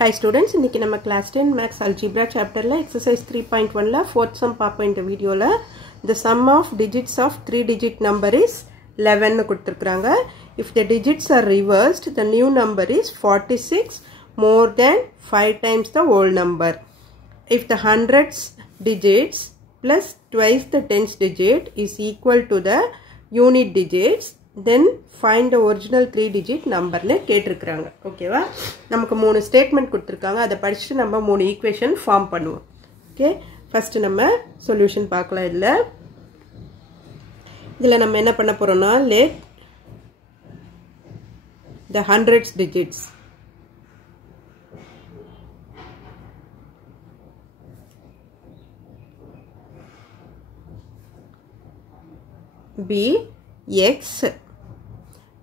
Hi students, இன்னைக்கு நம்ம class 10 maths algebra chapterல exercise 3.1ல fourth sum பாப்போம் இந்த வீடியோல. The sum of digits of 3 digit number is 11 னு கொடுத்திருக்காங்க. If the digits are reversed, the new number is 46 more than 5 times the old number. If the hundreds digits plus twice the tens digit is equal to the unit digits, then find the original 3 digit number னு கேட்டிருக்காங்க. ஓகேவா? நமக்கு மூணு statement கொடுத்திருக்காங்க. அத படிச்சிட்டு நம்ம மூணு ஈக்குவேஷன் ஃபார்ம் பண்ணுவோம். ஓகே? ஃபர்ஸ்ட் நம்ம சொல்யூஷன் பார்க்கலாம் இதுல நம்ம என்ன பண்ண போறோம்னா let the hundreds digits be x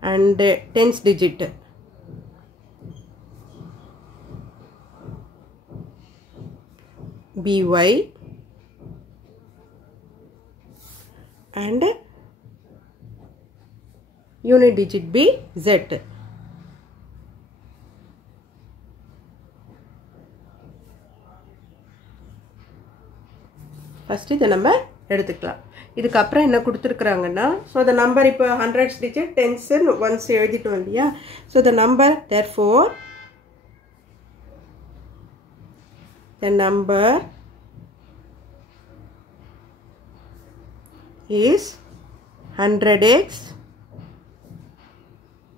and tens digit by and unit digit be z. First இத நம்ம எடுத்துக்கலாம். இதுக்கு அப்புறம் என்ன கொடுத்திருக்காங்கன்னா so the number இப்ப hundreds digit tens once எழுதிட்டோம் இல்லையா, so the number therefore the number is 100x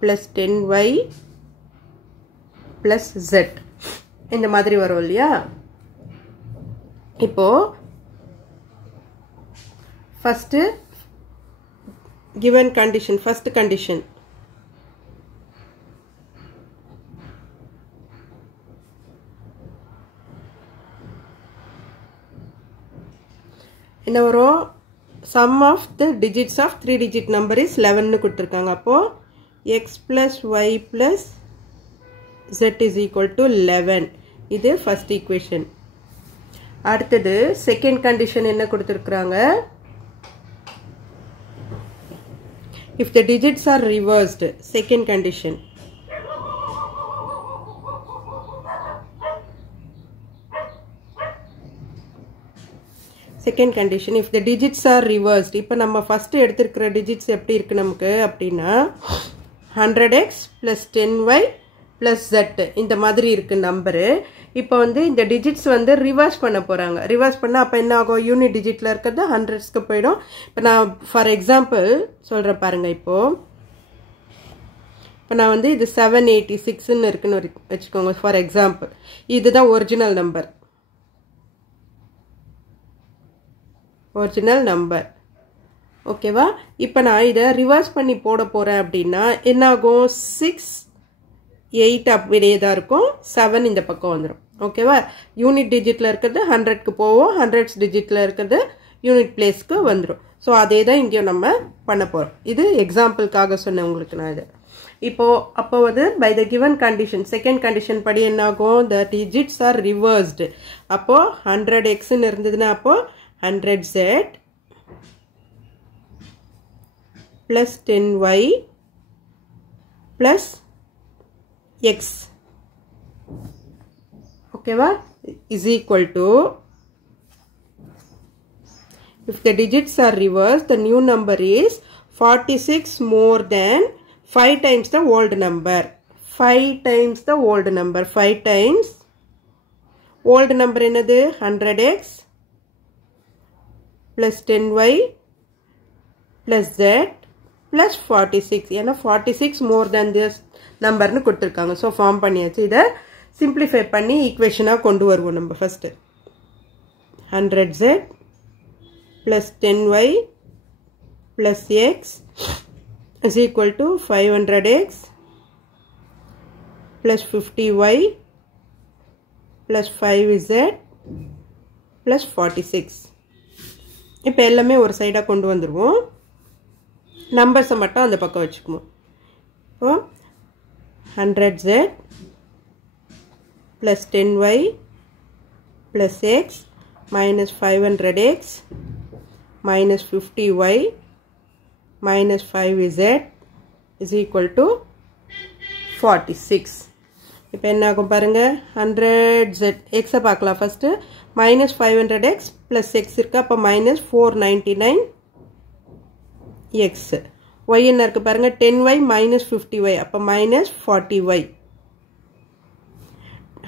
plus 10y plus z இந்த மாதிரி வரும் இல்லையா. இப்போ first given condition, first condition என்ன வரும், sum of the digits of 3 digit number is 11 னு கொடுத்திருக்காங்க. அப்போ x plus y plus z is equal to 11. இது first equation. அடுத்தது second condition என்ன கொடுத்திருக்காங்க, if the digits are reversed, second condition if the digits are reversed, இப்ப நம்ம first எடுத்திருக்கிற digits எப்படி இருக்கு நமக்கு அப்படின்னா 100x plus 10y plus z இந்த மாதிரி இருக்கு நம்பரு. இப்போ வந்து இந்த digits வந்து ரிவர்ஸ் பண்ண போறாங்க. ரிவர்ஸ் பண்ணா அப்ப என்ன ஆகும், யூனிட் டிஜிட்ல இருக்கிறது ஹண்ட்ரட்ஸ்க்கு போயிடும். இப்போ நான் ஃபார் எக்ஸாம்பிள் சொல்றேன் பாருங்க. இப்போ நான் வந்து இது 786 ன்னு இருக்குன்னு வச்சுக்கோங்க ஃபார் எக்ஸாம்பிள். இதுதான் ஒரிஜினல் நம்பர். ஓகேவா? இப்போ நான் இதை ரிவர்ஸ் பண்ணி போட போறேன் அப்படின்னா என்ன ஆகும், 6 8 அப்படியே தான் இருக்கும், 7 இந்த பக்கம் வந்துடும். ஓகேவா? யூனிட் டிஜிட்ல இருக்கிறது 100க்கு போவோம், ஹண்ட்ரட்ஸ் டிஜிட்ல இருக்கிறது யூனிட் பிளேஸ்க்கு வந்துடும். ஸோ அதே தான் இங்கேயும் நம்ம பண்ண போறோம். இது எக்ஸாம்பிளுக்காக சொன்னேன் உங்களுக்கு நான் இது. அப்போ வந்து by the given condition, second condition படி என்ன ஆகும், த டிஜிட்ஸ் ஆர் ரிவர்ஸ்டு. அப்போ 100x இருந்ததுன்னா அப்போ 100z plus 10y plus x ஓகேவா is equal to, if the digits are reversed, the new number is 46 more than 5 times the old number. 5 times the old number. 5 times old number என்னது, 100x plus 10y plus z plus 46. ஏன்னா 46 more than this நம்பர்னு கொடுத்திருக்காங்க. So form பண்ணியாச்சு. இதை simplify பண்ணி ஈக்குவேஷனாக கொண்டு வருவோம் நம்ம first. 100z plus 10y plus x is equal to 500x plus 50y plus 5z plus 46. இப்போ எல்லாமே ஒரு சைடாக கொண்டு வந்துடுவோம். நம்பர்ஸை மட்டும் அந்த பக்கம் வச்சுக்குவோம். இப்போ 100z plus 10y plus x minus 500x minus 50y minus 5z is equal to 46. இப்போ என்ன ஆகும் பாருங்க 100z x பார்க்கலாம் ஃபர்ஸ்ட் -500x plus x இருக்கு அப்ப -499x y என்ன இருக்கு பாருங்க 10y -50y அப்ப -40y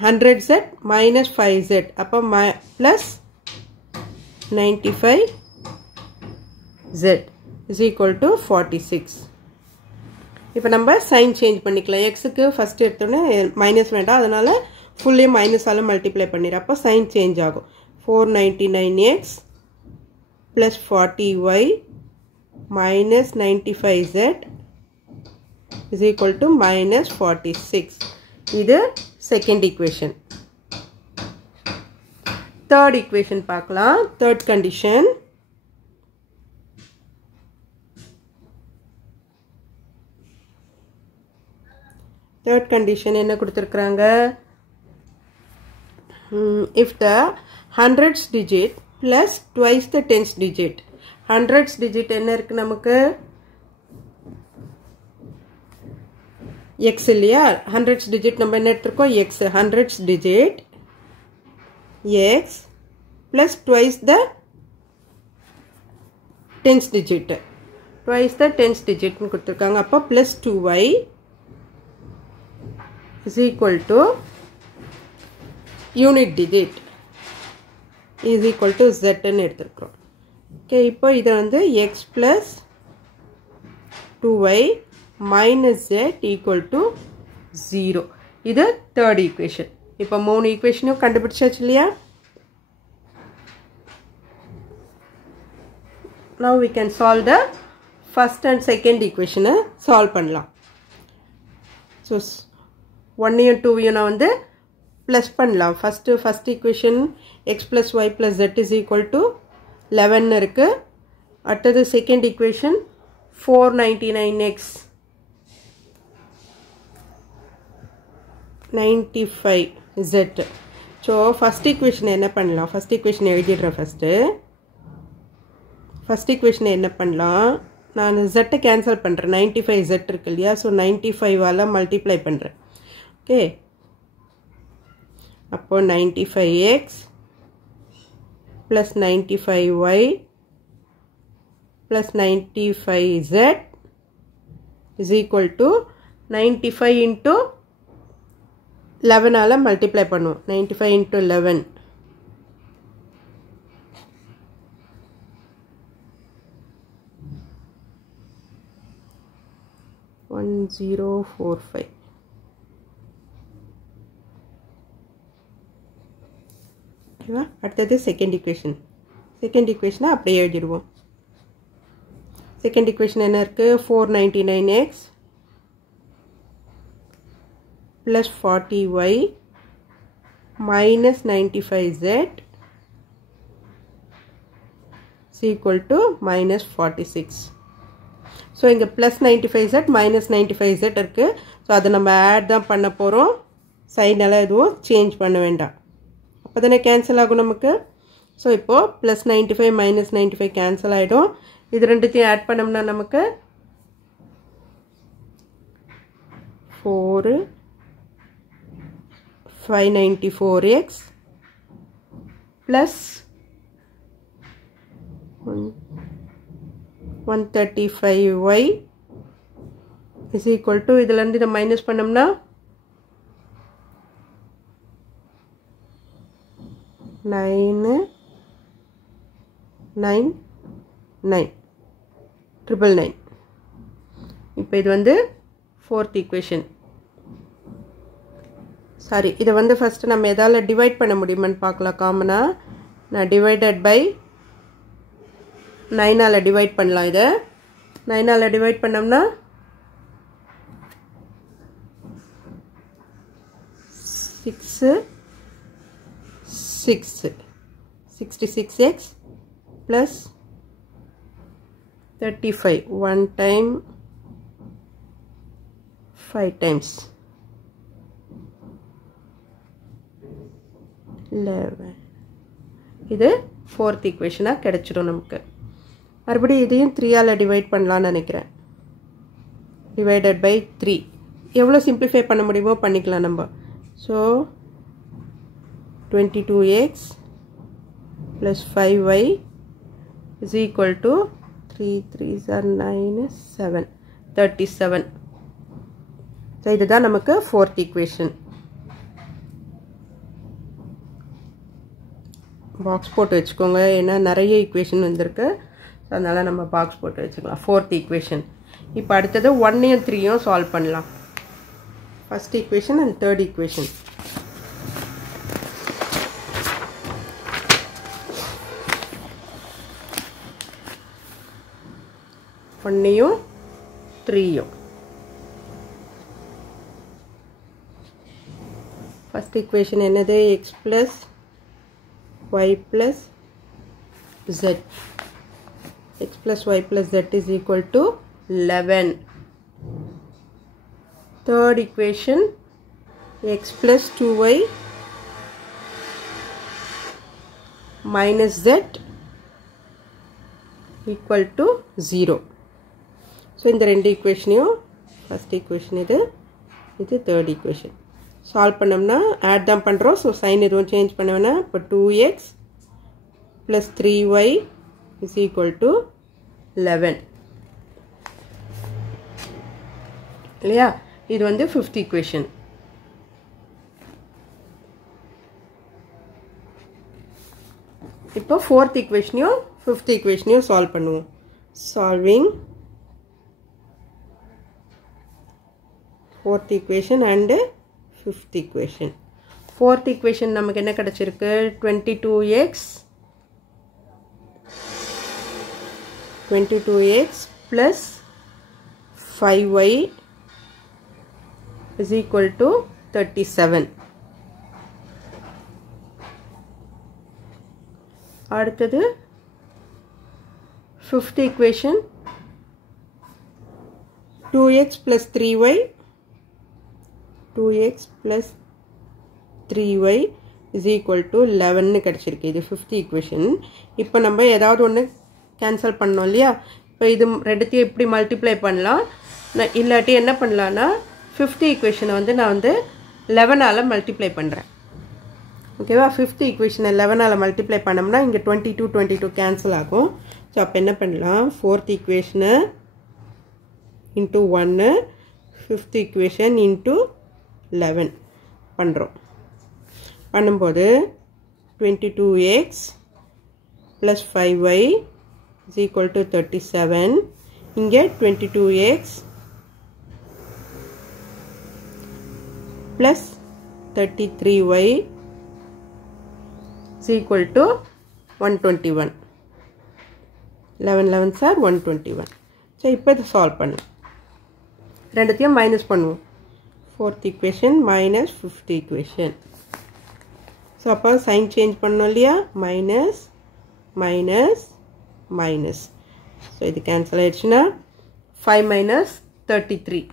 100z -5z அப்ப +95z is equal to 46 இப்போ நம்ம சைன் சேஞ்ச் பண்ணிக்கலாம் x க்கு ஃபர்ஸ்ட் எடுத்தோனே மைனஸ் வேண்டாம் அதனால ஃபுல்லி மைனஸ் ஆல மல்டிப்ளை பண்ணிர அப்ப சைன் சேஞ்ச் ஆகும் 499x plus 40y minus 95z is equal to minus 46 இது second equation third equation பார்க்கலாம் third condition third condition என்ன கொடுத்திருக்காங்க if the hundreds digit plus twice the tens digit hundreds digit என்ன இருக்கு நமக்கு x இல்லையா hundreds digit நம்ம என்ன எடுத்துக்கோம் x hundreds digit x plus twice the tens digit twice the tens digit னு கொடுத்திருக்காங்க அப்ப plus 2y is equal to unit digit is equal to z ன்னு எடுத்துக்கிறோம் ஓகே இப்போ இது வந்து x plus 2y minus z equal to 0 இது third equation இப்போ மூணு ஈக்குவேஷனும் கண்டுபிடிச்சாச்சு இல்லையா now we can solve the first and second equation solve பண்ணலாம் so 1 and 2 யூனா வந்து plus பண்ணலாம் first equation x plus y plus z is equal to 11 இருக்கு அடுத்தது second equation 499x 95z so first equation என்ன பண்ணலாம் first equation எழுதிடுறேன் first equation என்ன பண்ணலாம் நான் z கேன்சல் பண்றேன் 95z இருக்கு இல்லையா so 95 ஆல மல்டிப்ளை பண்றேன் ஓகே அப்போ 95x plus 95y plus 95z is equal to 95 into 11 ஆல மல்டிப்ளை பண்ணுவோம் 95 into 11 1045 ஓகேவா அடுத்தது செகண்ட் ஈக்குவேஷனை அப்படியே எழுதிடுவோம் செகண்ட் ஈக்குவேஷன் என்ன இருக்கு 499x plus 40y minus 95z is equal to minus 46 so இங்க plus 95z minus 95z இருக்கு so அதை நம்ம add தான் பண்ண போறோம் சைன் எல்லாம் எதுவும் சேஞ்ச் பண்ண வேண்டாம் அப்பதானே கேன்சல் ஆகும் நமக்கு so இப்போ plus 95 minus 95 கேன்சல் ஆயிடும் இது ரெண்டுத்தையும் ஆட் பண்ணோம்னா நமக்கு 594x plus 135y is equal to இதில இருந்து இத மைனஸ் பண்ணோம்னா 999 இப்போ இது வந்து fourth equation சாரி இத வந்து ஃபர்ஸ்ட் நம்ம எதால டிவைட் பண்ண முடியுமான்னு பார்க்கலாம் காமனா நான் டிவைடட் பை 9 ஆல டிவைட் பண்ணலாம் இத 9 ஆல டிவைட் பண்ணோம்னா 66x plus 35 1 time 5 times 11 இது fourth equation கிடைச்சிடும் நமக்கு மறுபடியும் இதையும் 3 ஆல டிவைட் பண்ணலாம்னு நினைக்கிறேன் divided by 3 எவ்வளவு சிம்பிளிஃபை பண்ண முடியுமோ பண்ணிக்கலாம் நம்ம So 22x plus 5y is equal to 3 3s are 9 7 37. So இதுதான் நமக்கு fourth equation. பாக்ஸ் போட்டு வச்சுக்கோங்க ஏன்னா நிறைய ஈக்குவேஷன் வந்திருக்கு அதனால நம்ம பாக்ஸ் போட்டு வச்சுக்கலாம் fourth equation. இப்போ அடுத்தது 1 and 3 சால்வ் பண்ணலாம் first equation and third equation. ஒன்னையும் 3யும் first equation என்னது x plus y plus z. X plus y plus z is equal to 11. Third equation x plus 2y minus z equal to 0. So இந்த ரெண்டு equationையும் first equation இது third equation solve பண்ணோம்னா add தான் பண்றோம். so sign எதுவும் change பண்ண வேணாம். இப்போ 2x plus 3y is equal to 11 இல்லையா? இது வந்து fifth equation. இப்போ fourth equationையும் fifth equationையும் solve பண்ணுவோம். solving fourth equation and fifth equation. fourth equation நமக்கு என்ன கிடைச்சிருக்கு 22x plus 5y is equal to 37. அடுத்தது fifth equation 2x plus 3y is equal to 11 கிடைச்சிருக்கு. இது fifth equation. இப்போ நம்ம ஏதாவது ஒன்று கேன்சல் பண்ணோம் இல்லையா? இப்போ இது ரெண்டுத்தையும் எப்படி மல்டிப்ளை பண்ணலாம் இல்லாட்டி என்ன பண்ணலான்னா fifth equation வந்து நான் வந்து 11ஆல் மல்டிப்ளை பண்ணுறேன். ஓகேவா? fifth equation 11ஆல் மல்டிப்ளை பண்ணோம்னா இங்கே 22 கேன்சல் ஆகும். ஸோ அப்போ என்ன பண்ணலாம் fourth equation into 1 fifth equation into 11 பண்ணுறோம். பண்ணும்போது 22x plus 5y is equal to 37. இங்கே 22x plus 33y is equal to 121. 11 11s are 121. So இப்போ இதை சால்வ் பண்ணும். ரெண்டுத்தையும் மைனஸ் பண்ணுவோம். fourth equation minus fifth equation. So அப்போ சைன் சேஞ்ச் பண்ணோம் இல்லையா? Minus minus minus. ஸோ இது கேன்சல் ஆயிடுச்சுன்னா 5 minus 33.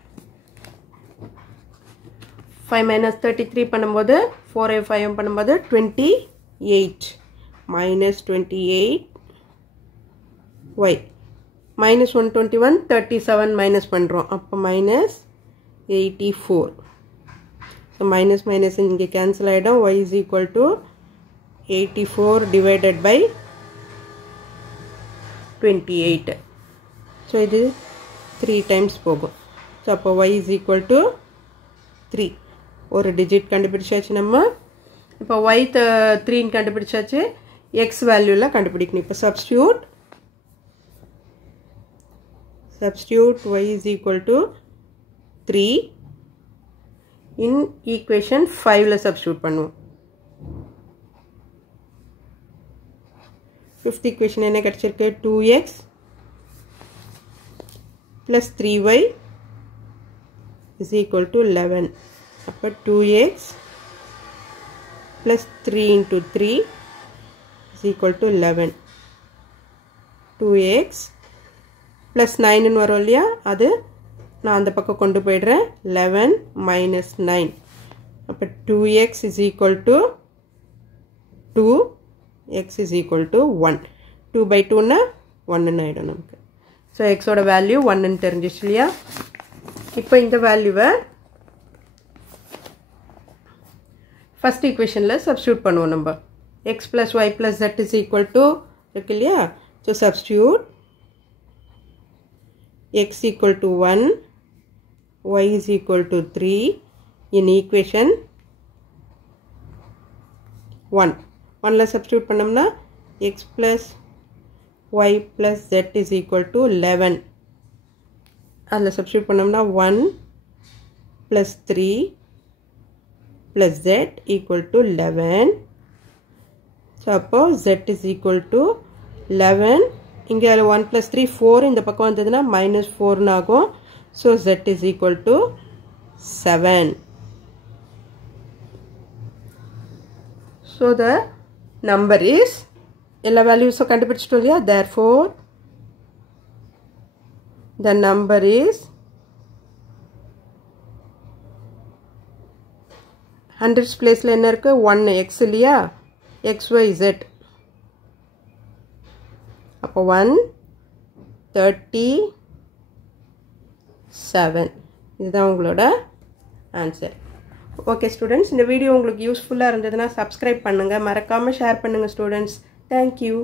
5 minus 33 பண்ணும்போது 4 5 பண்ணும்போது 28 minus 28y minus 121 37 minus பண்ணுறோம். அப்போ minus 84. So minus minus இங்கே cancel ஆயிடும். y is equal to 84 divided by 28. So இது 3 times போகும். So அப்போ y is equal to 3. ஒரு டிஜிட் கண்டுபிடிச்சாச்சு நம்ம. இப்போ y 3 கண்டுபிடிச்சாச்சு. x வேல்யூல கண்டுபிடிக்கணும். இப்போ substitute y is equal to 3 in equation 5ல substitute பண்ணுவோம். fifth equation என்ன கிடைச்சிருக்கு 2x plus 3y is equal to 11. அப்போ 2x plus 3 into 3 is equal to 11. 2x plus 9 வரும் இல்லையா? அது நான் அந்த பக்கம் கொண்டு போயிடுறேன். 11 minus 9. அப்போ 2x is equal to 2. x is equal to 1. 2 by 2 னா 1 ஆயிடும் நமக்கு. ஸோ எக்ஸோட வேல்யூ 1 தெரிஞ்சிச்சு இல்லையா? இப்போ இந்த வேல்யூவை first equationல substitute பண்ணுவோம் நம்ம x plus y plus z is equal to இருக்கு இல்லையா so substitute x equal to 1 y is equal to 3 in equation 1 1ல substitute பண்ணோம்னா x plus y plus z is equal to 11 அதில் substitute பண்ணோம்னா 1 plus 3 plus z equal to 11 so அப்போ z is equal to 11 இங்க 1 plus 3 4 இந்த பக்கம் வந்ததுன்னா minus 4 ஆகும் so z is equal to 7 so the number is எல்லா values கண்டுபிடிச்சிட்டோம் இல்லையா therefore the number is 100s placeல என்ன இருக்கு 1 x இல்லையா x y z அப்போ 137 இதுதான் உங்களோட ஆன்சர் ஓகே ஸ்டூடெண்ட்ஸ் இந்த வீடியோ உங்களுக்கு யூஸ்ஃபுல்லாக இருந்ததுன்னா சப்ஸ்கிரைப் பண்ணுங்கள் மறக்காமல் ஷேர் பண்ணுங்கள் ஸ்டூடெண்ட்ஸ் தேங்க்யூ